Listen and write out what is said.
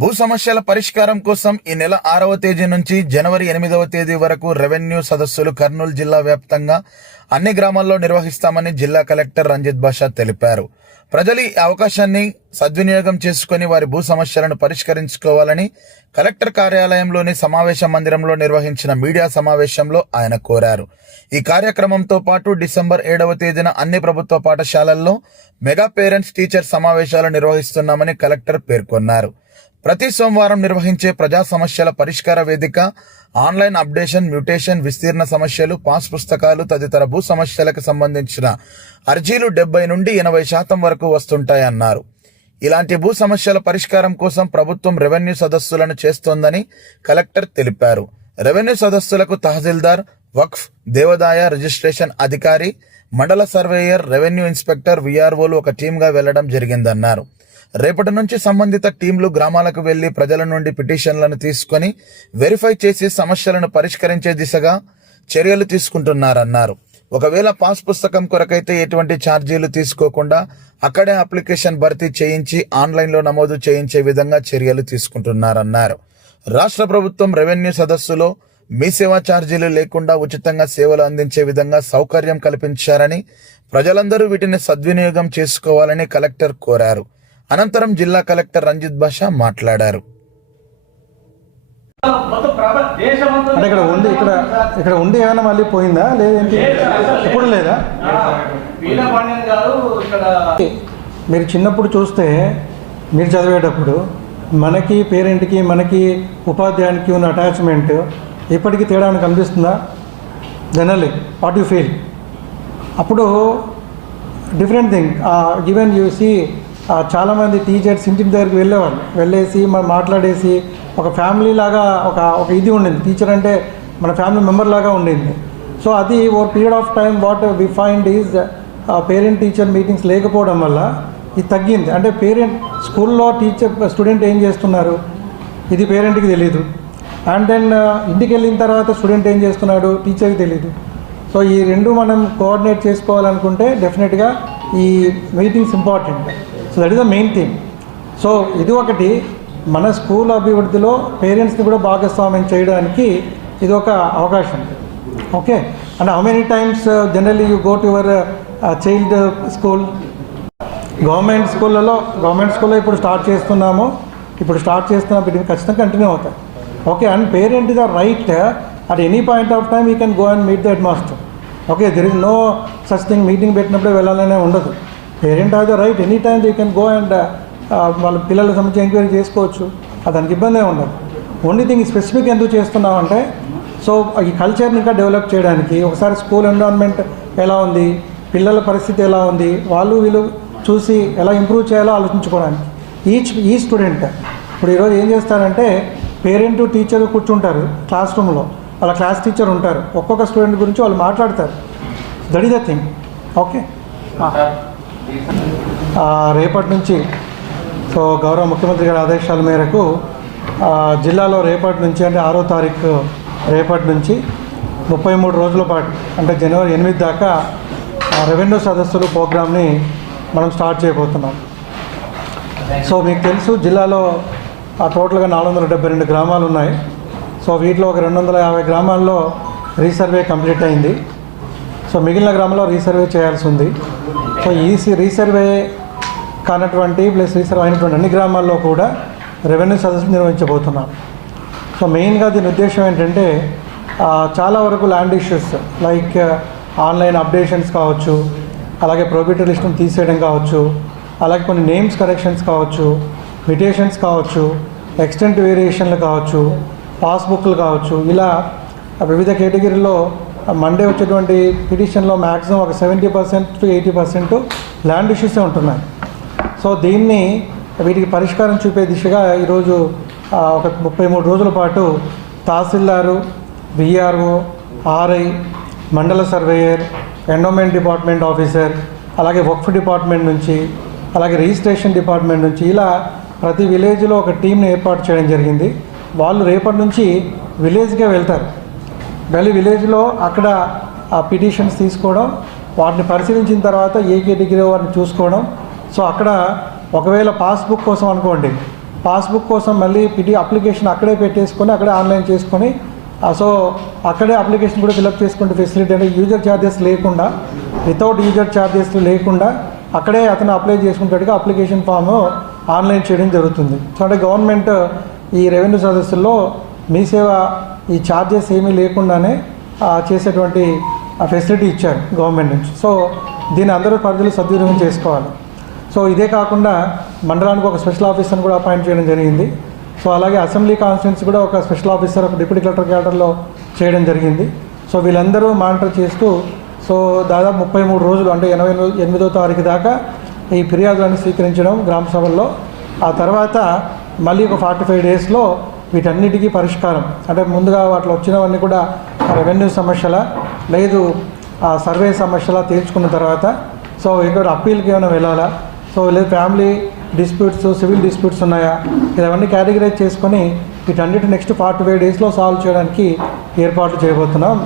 భూ సమస్యల పరిష్కారం కోసం ఈ నెల 6వ తేదీ నుంచి జనవరి 8వ తేదీ వరకు రెవెన్యూ సదస్సులు కర్నూలు జిల్లా వ్యాప్తంగా అన్ని గ్రామాల్లో నిర్వహిస్తామని జిల్లా కలెక్టర్ రంజిత్ బాషా తెలిపారు. ప్రజలు ఈ అవకాశాన్ని సద్వినియోగం చేసుకుని వారి భూ సమస్యలను పరిష్కరించుకోవాలని కలెక్టర్ కార్యాలయంలోని సమావేశ మందిరంలో నిర్వహించిన మీడియా సమావేశంలో ఆయన కోరారు. ఈ కార్యక్రమంతో పాటు డిసెంబర్ 7వ తేదీన అన్ని ప్రభుత్వ పాఠశాలల్లో మెగా పేరెంట్స్ టీచర్ సమావేశాలు నిర్వహిస్తున్నామని కలెక్టర్ పేర్కొన్నారు. ప్రతి సోమవారం నిర్వహించే ప్రజా సమస్యల పరిష్కార వేదిక, ఆన్లైన్ అప్డేషన్, మ్యూటేషన్, విస్తీర్ణ సమస్యలు, పాస్ పుస్తకాలు తదితర భూ సమస్యలకు సంబంధించిన అర్జీలు 70 నుండి 80% వరకు వస్తుంటాయన్నారు. ఇలాంటి భూ సమస్యల పరిష్కారం కోసం ప్రభుత్వం రెవెన్యూ సదస్సులను చేస్తోందని కలెక్టర్ తెలిపారు. రెవెన్యూ సదస్సులకు తహసీల్దార్, వక్ఫ్, దేవాదాయ రిజిస్ట్రేషన్ అధికారి, మండల సర్వేయర్, రెవెన్యూ ఇన్స్పెక్టర్, వీఆర్ఓలు ఒక టీంగా వెళ్లడం జరిగిందన్నారు. రేపటి నుంచి సంబంధిత టీంలు గ్రామాలకు వెళ్లి ప్రజల నుండి పిటిషన్లను తీసుకుని వెరిఫై చేసి సమస్యలను పరిష్కరించే దిశగా చర్యలు తీసుకుంటున్నారన్నారు. ఒకవేళ పాస్ పుస్తకం కొరకైతే ఎటువంటి ఛార్జీలు తీసుకోకుండా అక్కడే అప్లికేషన్ భర్తీ చేయించి ఆన్లైన్లో నమోదు చేయించే విధంగా చర్యలు తీసుకుంటున్నారన్నారు. రాష్ట్ర ప్రభుత్వం రెవెన్యూ సదస్సులో మీ సేవా ఛార్జీలు లేకుండా ఉచితంగా సేవలు అందించే విధంగా సౌకర్యం కల్పించారని, ప్రజలందరూ వీటిని సద్వినియోగం చేసుకోవాలని కలెక్టర్ కోరారు. అనంతరం జిల్లా కలెక్టర్ రంజిత్ బాషా మాట్లాడారు. ఇక్కడ ఉండి ఏమైనా మళ్ళీ పోయిందా లేదంటే ఇప్పుడు లేదా? మీరు చిన్నప్పుడు చూస్తే మీరు చదివేటప్పుడు మనకి పేరెంట్కి మనకి ఉపాధ్యాయునికి ఉన్న అటాచ్మెంట్ ఇప్పటికీ తేడా కనిపిస్తుందా? Generally what you feel? అప్పుడు different thing. Even you see చాలామంది టీచర్స్ ఇంటి దగ్గరికి వెళ్ళేసి మనం మాట్లాడేసి ఒక ఫ్యామిలీ లాగా ఒక ఇది ఉండింది. టీచర్ అంటే మన ఫ్యామిలీ మెంబర్ లాగా ఉండింది. సో అది ఓ period of time what we find is parent teacher meetings లేకపోవడం వల్ల ఇది తగ్గింది. అంటే పేరెంట్ స్కూల్లో టీచర్ స్టూడెంట్ ఏం చేస్తున్నారు ఇది పేరెంట్కి తెలీదు. అండ్ దెన్ ఇంటికి వెళ్ళిన తర్వాత స్టూడెంట్ ఏం చేస్తున్నాడు టీచర్కి తెలీదు. సో ఈ రెండు మనం కోఆర్డినేట్ చేసుకోవాలనుకుంటే డెఫినెట్గా ఈ meetings important. So that is the main thing. So ఇది ఒకటి మన స్కూల్ అభివృద్ధిలో పేరెంట్స్ని కూడా భాగస్వామ్యం చేయడానికి ఇది ఒక అవకాశం. Okay. And how many times generally you go to your child school? Government స్కూల్లో ఇప్పుడు స్టార్ట్ చేస్తున్నాము. ఇప్పుడు స్టార్ట్ చేస్తున్న బిడ్డ ఖచ్చితంగా కంటిన్యూ అవుతాయి. Okay. And parent is the right at any point of time you can go and meet the headmaster. Okay. There is no such thing meeting పెట్టినప్పుడే వెళ్ళాలనే ఉండదు. Parent have the right any time you can go and వాళ్ళ పిల్లల సంబంధించి enquiry చేసుకోవచ్చు. దానికి ఇబ్బంది ఉండదు. ఓన్లీ థింగ్ స్పెసిఫిక్ ఎందుకు చేస్తున్నామంటే సో ఈ కల్చర్ని ఇంకా డెవలప్ చేయడానికి, ఒకసారి స్కూల్ ఎన్విరాన్మెంట్ ఎలా ఉంది, పిల్లల పరిస్థితి ఎలా ఉంది, వీళ్ళు చూసి ఎలా ఇంప్రూవ్ చేయాలో ఆలోచించుకోవడానికి ఈ స్టూడెంట్ ఇప్పుడు ఈరోజు ఏం చేస్తారంటే పేరెంట్ టీచర్ కూర్చుంటారు క్లాస్ రూమ్లో, వాళ్ళ క్లాస్ టీచర్ ఉంటారు, ఒక్కొక్క స్టూడెంట్ గురించి వాళ్ళు మాట్లాడతారు. That is the thing. Okay. రేపటి నుంచి సో గౌరవ ముఖ్యమంత్రి గారి ఆదేశాల మేరకు జిల్లాలో రేపటి నుంచి అంటే 6వ తారీఖు రేపటి నుంచి 33 రోజుల పాటు అంటే జనవరి 8 దాకా రెవెన్యూ సదస్సులు ప్రోగ్రామ్ని మనం స్టార్ట్ చేయబోతున్నాం. సో మీకు తెలుసు జిల్లాలో టోటల్గా 472 గ్రామాలు ఉన్నాయి. సో వీటిలో ఒక 250 గ్రామాల్లో రీసర్వే కంప్లీట్ అయింది. సో మిగిలిన గ్రామాల్లో రీసర్వే చేయాల్సి ఉంది. సో ఈ రీసర్వే కానటువంటి ప్లస్ రీసర్వే అయినటువంటి అన్ని గ్రామాల్లో కూడా రెవెన్యూ సదస్సులు నిర్వహించబోతున్నాం. సో మెయిన్గా దీని ఉద్దేశం ఏంటంటే చాలా వరకు land issues like online updations కావచ్చు, అలాగే ప్రొబిటరీ లిస్టును తీసేయడం కావచ్చు, అలాగే కొన్ని నేమ్స్ కరెక్షన్స్ కావచ్చు, మ్యుటేషన్స్ కావచ్చు, ఎక్స్టెంట్ వేరియేషన్లు కావచ్చు, పాస్బుక్లు కావచ్చు, ఇలా వివిధ కేటగిరీలో మండే వచ్చేటువంటి పిటిషన్లో మ్యాక్సిమం ఒక 70% to 80% ల్యాండ్ ఇష్యూసే ఉంటున్నాయి. సో వీటికి పరిష్కారం చూపే దిశగా ఈరోజు ఒక 33 రోజుల పాటు తహసీల్దారు, విఆర్ఓ, ఆర్ఐ, మండల సర్వేయర్, ఎండోమెంట్ డిపార్ట్మెంట్ ఆఫీసర్, అలాగే వక్ఫ్ డిపార్ట్మెంట్ నుంచి, అలాగే రిజిస్ట్రేషన్ డిపార్ట్మెంట్ నుంచి ఇలా ప్రతి విలేజ్లో ఒక టీంని ఏర్పాటు చేయడం జరిగింది. వాళ్ళు రేపటి నుంచి విలేజ్కే వెళ్తారు. వెళ్ళి విలేజ్లో అక్కడ ఆ పిటిషన్స్ తీసుకోవడం, వాటిని పరిశీలించిన తర్వాత ఏ కేటగిరీ వాటిని చూసుకోవడం. సో అక్కడ ఒకవేళ పాస్బుక్ కోసం అనుకోండి, పాస్బుక్ కోసం మళ్ళీ అప్లికేషన్ అక్కడే పెట్టేసుకొని అక్కడే ఆన్లైన్ చేసుకొని సో అక్కడే అప్లికేషన్ కూడా ఫిలప్ చేసుకుంటే ఫెసిలిటీ అంటే యూజర్ ఛార్జెస్ లేకుండా, వితౌట్ యూజర్ ఛార్జెస్ లేకుండా అక్కడే అతను అప్లై చేసుకున్నట్టుగా అప్లికేషన్ ఫామ్ ఆన్లైన్ చేయడం జరుగుతుంది. సో అంటే గవర్నమెంట్ ఈ రెవెన్యూ సదస్సుల్లో మీ సేవ ఈ ఛార్జెస్ ఏమీ లేకుండానే చేసేటువంటి ఫెసిలిటీ ఇచ్చారు గవర్నమెంట్ నుంచి. సో దీన్ని అందరూ ప్రజలు సద్వినియోగం చేసుకోవాలి. సో ఇదే కాకుండా మండలానికి ఒక స్పెషల్ ఆఫీసర్ని కూడా అపాయింట్ చేయడం జరిగింది. సో అలాగే అసెంబ్లీ కాన్స్టిట్యున్సీ కూడా ఒక స్పెషల్ ఆఫీసర్ ఒక డిప్యూటీ కలెక్టర్ క్యాడర్లో చేయడం జరిగింది. సో వీళ్ళందరూ మానిటర్ చేస్తూ సో దాదాపు 33 రోజులు అంటే 8వ తారీఖు దాకా ఈ ఫిర్యాదులను స్వీకరించడం గ్రామ సభల్లో. ఆ తర్వాత మళ్ళీ ఒక 45 డేస్లో వీటన్నిటికీ పరిష్కారం అంటే ముందుగా వాటిలో వచ్చినవన్నీ కూడా రెవెన్యూ సమస్యల లేదు సర్వే సమస్యల తేల్చుకున్న తర్వాత సో ఇక్కడ అప్పీల్కి ఏమైనా వెళ్ళాలా, సో లేదు ఫ్యామిలీ డిస్ప్యూట్స్, సివిల్ డిస్ప్యూట్స్ ఉన్నాయా, ఇవన్నీ కేటగిరైజ్ చేసుకొని వీటన్నిటి నెక్స్ట్ 45 డేస్లో సాల్వ్ చేయడానికి ఏర్పాట్లు చేయబోతున్నాం.